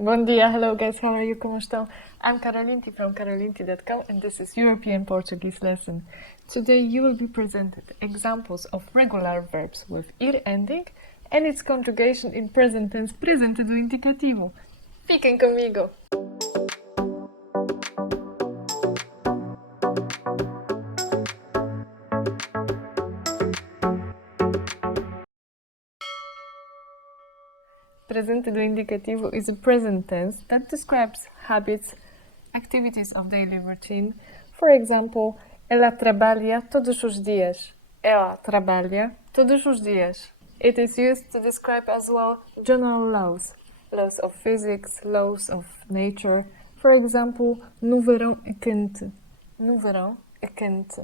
Bom dia, hello guys, how are you? ¿Cómo estão? I'm Karolinti from karolinti.com and this is European Portuguese lesson. Today you will be presented examples of regular verbs with ir ending and its conjugation in present tense presente do indicativo. Fiquem comigo! Presente do indicativo is a present tense that describes habits, activities of daily routine. For example, ela trabalha todos os dias. Ela trabalha todos os dias. It is used to describe as well general laws. Laws of physics, laws of nature. For example, no verão é quente. No verão é quente.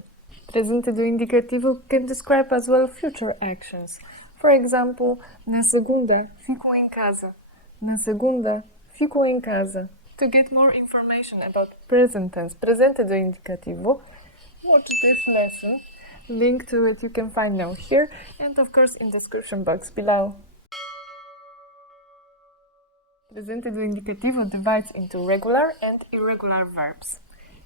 Presente do indicativo can describe as well future actions. For example, na segunda, fico em casa. Na segunda, fico em casa. To get more information about present tense, presente do indicativo, watch this lesson. Link to it you can find now here and of course in the description box below. Presente do indicativo divides into regular and irregular verbs.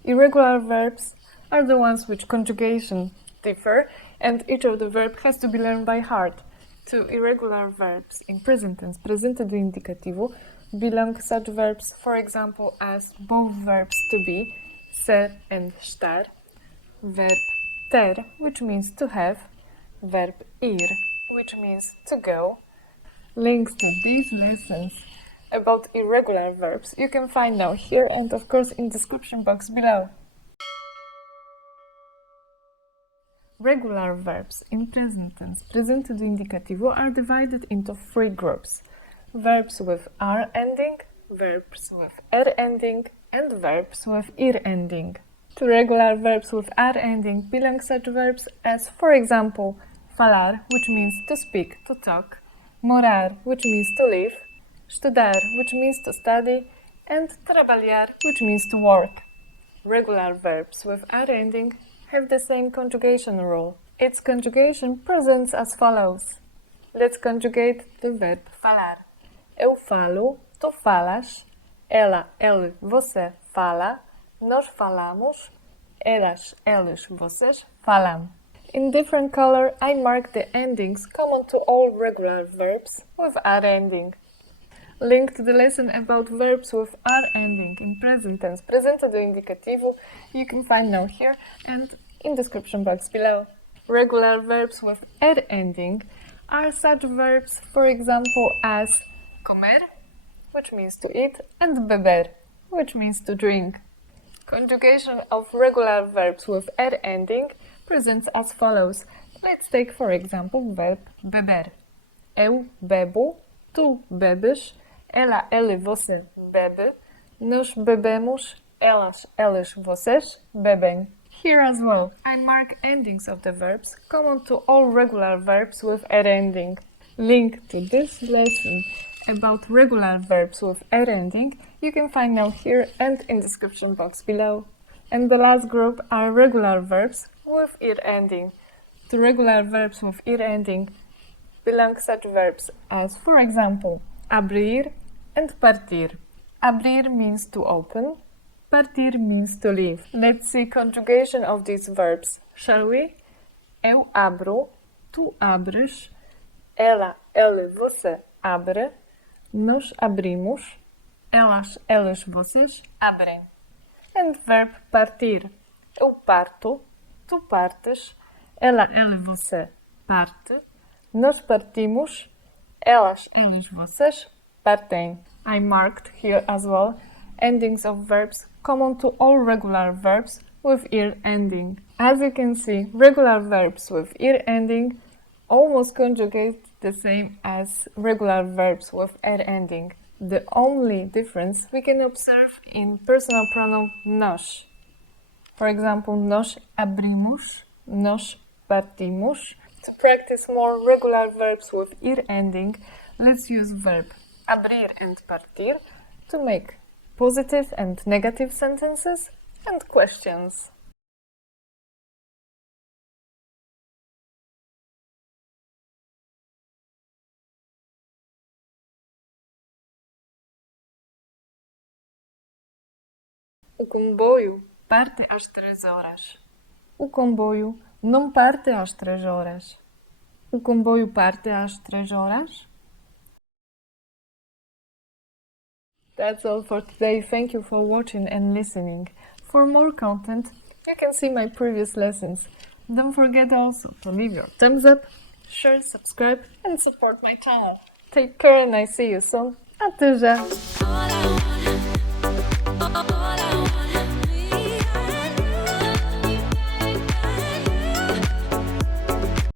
Irregular verbs are the ones which conjugation differ and each of the verb has to be learned by heart. To irregular verbs in present tense, presente do indicativo, belong such verbs, for example, as both verbs to be, ser and estar, verb ter, which means to have, verb ir, which means to go. Links to these lessons about irregular verbs you can find now here and of course in the description box below. Regular verbs in present tense, presente do indicativo, are divided into three groups. Verbs with R ending, verbs with R ending, and verbs with ir ending. To regular verbs with R ending belong such verbs as, for example, falar, which means to speak, to talk, morar, which means to live, estudar, which means to study, and trabalhar, which means to work. Regular verbs with R ending have the same conjugation rule. Its conjugation presents as follows. Let's conjugate the verb falar. Eu falo, tu falas, ela, ele, você fala, nós falamos, elas, eles, vocês falam. In different color, I mark the endings common to all regular verbs with R ending. Link to the lesson about verbs with R ending in present tense, presente do indicativo, you can find now here and in the description box below. Regular verbs with R ending are such verbs, for example, as comer, which means to eat, and beber, which means to drink. Conjugation of regular verbs with R ending presents as follows. Let's take, for example, verb beber. Eu bebo, tu bebes, ela, ele, você bebe, nós bebemos, elas, eles, vocês bebem. Here as well, I mark endings of the verbs common to all regular verbs with R ending. Link to this lesson about regular verbs with R ending you can find now here and in the description box below. And the last group are regular verbs with ir ending. To regular verbs with ir ending belong such verbs as, for example, abrir and partir. Abrir means to open, partir means to leave. Let's see conjugation of these verbs, shall we? Eu abro, tu abres, ela, ele, você abre, nós abrimos, elas, eles, vocês abrem. And verb partir. Eu parto, tu partes, ela, ele, você parte, nós partimos, elas, eles, vocês partem. I marked here as well endings of verbs common to all regular verbs with ir ending. As you can see, regular verbs with ir ending almost conjugate the same as regular verbs with R ending. The only difference we can observe in personal pronoun nós. For example, nós abrimos, nós partimos. To practice more regular verbs with ir ending, let's use verb abrir and partir to make positive and negative sentences and questions. O comboio parte às 3 horas. O comboio não parte às 3 horas. O comboio parte às 3 horas. That's all for today. Thank you for watching and listening. For more content, you can see my previous lessons. Don't forget also to leave your thumbs up, share, subscribe, and support my channel. Take care and I see you soon. Até já!